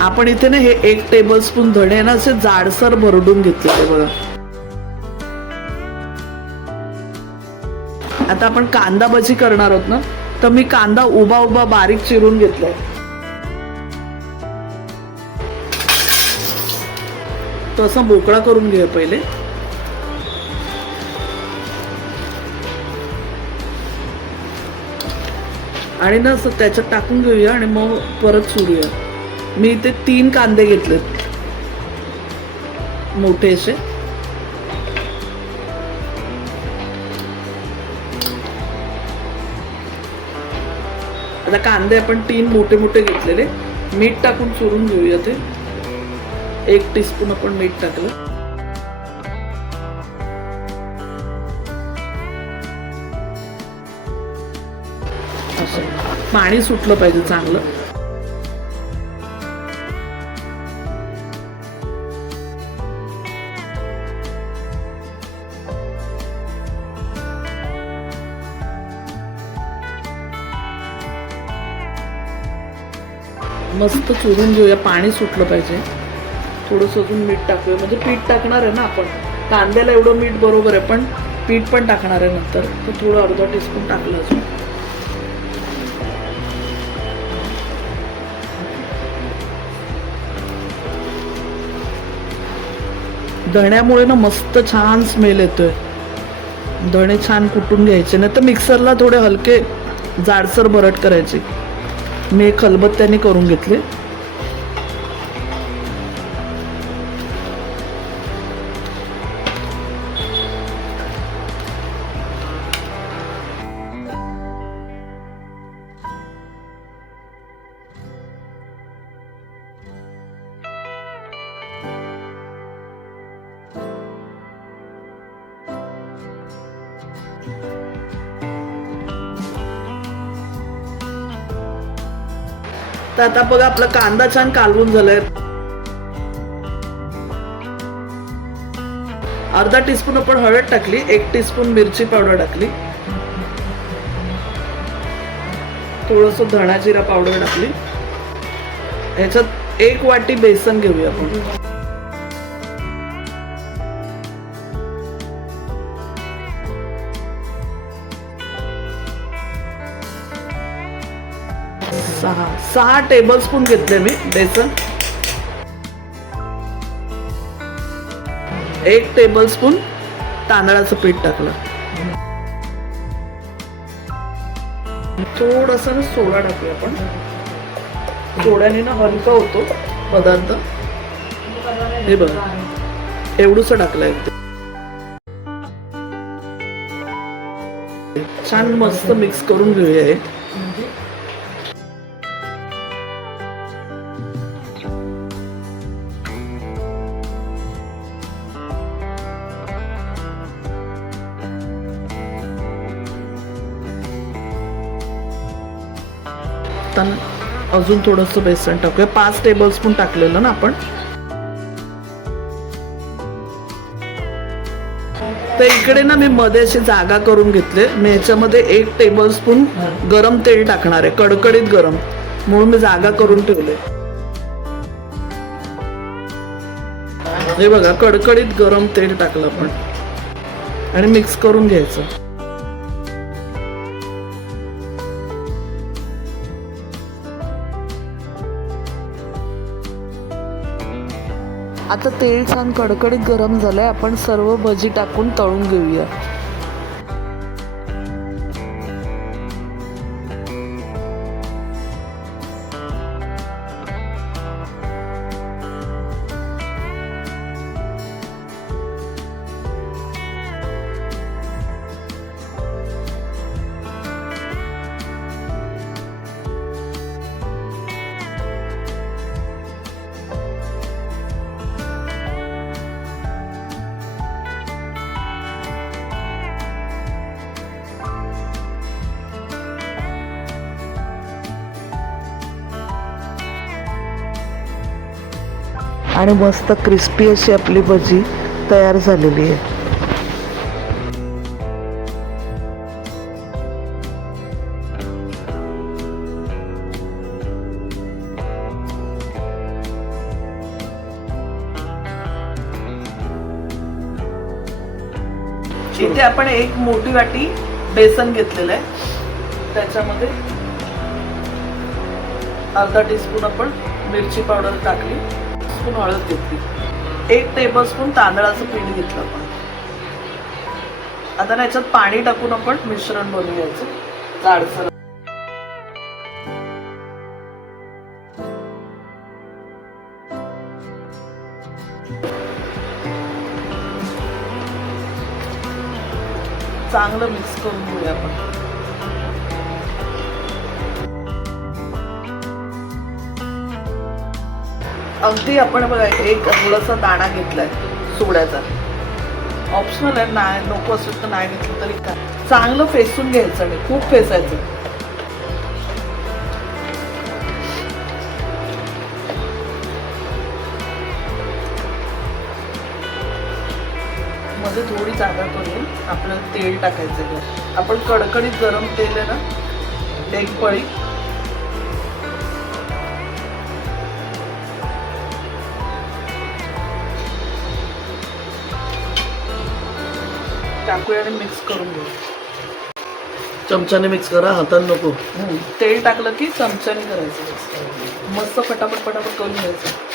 आपण इथे ना हे 1 टेबलस्पून धणे ना असे जाडसर भरडून घेतले बघा. आता आपण कांदा भजी करणार आहोत ना, तर मी कांदा उभा उभा बारीक चिरून घेतलाय. तो असा मोकळा करून घेऊया पहिले. आणि ना असं त्याच्यात टाकून घेऊया आणि मग परत सोडूया. मी इथे 3 कांदे घेतलेत मोठे असे. आता कांदे आपण 3 मोठे मोठे घेतलेले. मीठ टाकून चुरून घेऊया ते. 1 टीस्पून आपण मीठ टाकलं. असं पाणी सुटलं पाहिजे चांगलं. मस्त चुरून घेऊया. पाणी सुटलं पाहिजे. थोडंसं अजून मीठ टाकूया, म्हणजे पीठ टाकणार आहे ना आपण. कांद्याला एवढं मीठ बरोबर आहे, पण पीठ पण टाकणार आहे नंतर, तर थोडं अर्धा टीस्पून टाकलं अजून. धण्यामुळे ना मस्त छान स्मेल येतोय. धणे छान कुटून घ्यायचे, नाही तर मिक्सरला थोडे हलके जाडसर भरट करायचे. मी खलबत्त्याने करून घेतले. तर आता बघा आपला कांदा छान कालवून झालाय. अर्धा टीस्पून आपण हळद टाकली. 1 टीस्पून मिरची पावडर टाकली. थोडंसं धणा जिरा पावडर टाकली. ह्याच्यात 1 वाटी बेसन घेऊया आपण. सहा टेबलस्पून घेतले मी बेसन. 1 टेबलस्पून तांदळाचं पीठ टाकलं. थोडासा ना सोडा टाकूया आपण. सोड्याने ना हलका होतो पदार्थ. हे बघा एवढंच टाकलंय. छान मस्त मिक्स करून घेऊया हे. अजून थोडंसं बेसन टाकूया. 5 टेबलस्पून टाकलेलं ना आपण. तर इकडे ना मी मध्ये अशी जागा करून घेतले. मी ह्याच्यामध्ये 1 टेबलस्पून गरम तेल टाकणार आहे, कडकडीत गरम, म्हणून मी जागा करून ठेवले. हे बघा कडकडीत गरम तेल टाकलं आपण आणि मिक्स करून घ्यायचं. आता तेल छान कडकडीत गरम झालंय. आपण सर्व भजी टाकून तळून घेऊया. आणि मस्त क्रिस्पी अशी आपली भजी तयार झालेली आहे. इथे आपण एक मोठी वाटी बेसन घेतलेलं आहे, त्याच्यामध्ये अर्धा टीस्पून आपण मिरची पावडर टाकली, स्पून हळद घेतली, 1 टेबलस्पून तांदळाचं पीठ घेतलं आपण. आता याच्यात पाणी टाकून आपण मिश्रण बनवून घ्यायचं जाडसर. चांगलं मिक्स करून घेऊया आपण. अगदी आपण बघा एक थोडासा दाणा घेतलाय सोड्याचा, ऑप्शनल आहे, नाही नको असेल तर नाही घेतलं तरी काय. चांगलं फेसून घ्यायचं नाही, खूप फेसायचं. मध्ये थोडी जागा करून आपल्याला तेल टाकायचं. आपण कडकडीत गरम तेल आहे ना, 1 पळी टाकूया आणि मिक्स करून घेऊ. चमच्याने मिक्स करा, हाताने नको. तेल टाकलं की चमच्याने करायचं, मस्त फटाफट फटाफट करून घ्यायचं.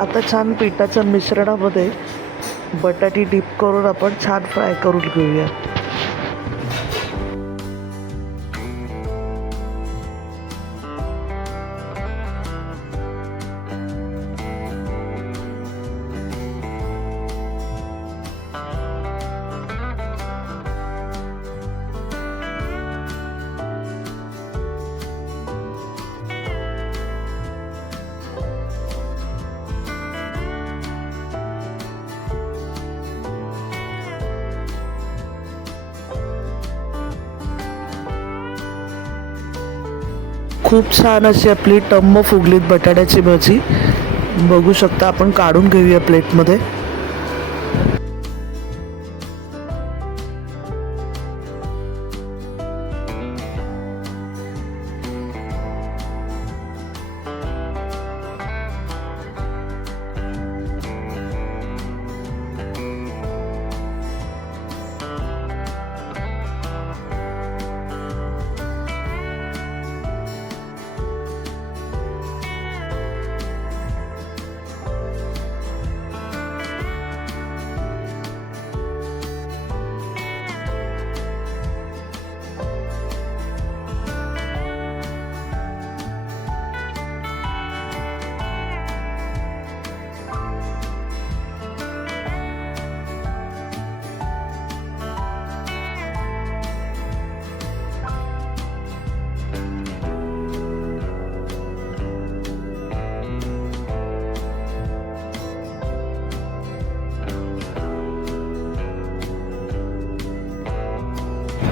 आता छान पिठाच्या मिश्रणामध्ये बटाटी डीप करून आपण छान फ्राय करून घेऊया. खूप छान अशी आपली टम्म फुगलीत बटाट्याची भाजी. बघू शकता, आपण काढून घेऊया प्लेटमध्ये.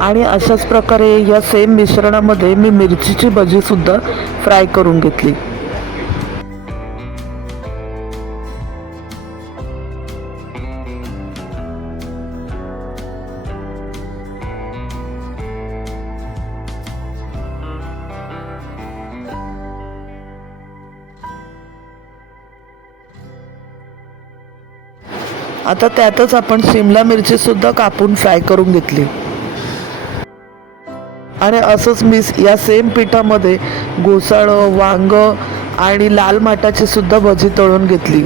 आणि अशाच प्रकारे या सेम मिश्रणामध्ये मी मिरचीची भजी सुद्धा फ्राय करून घेतली. आता त्यातच आपण शिमला मिरची सुद्धा कापून फ्राय करून घेतली. आणि असंच मी या सेम पिठामध्ये घोसाळं, वांग आणि लाल माटाची सुद्धा भजी तळून घेतली.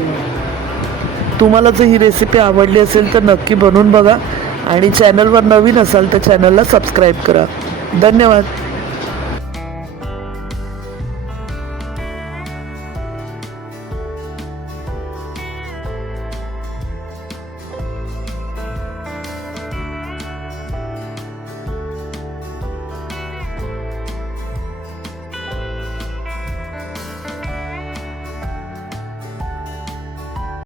तुम्हाला जर ही रेसिपी आवडली असेल तर नक्की बनवून बघा आणि चॅनलवर नवीन असाल तर चॅनलला सबस्क्राईब करा. धन्यवाद.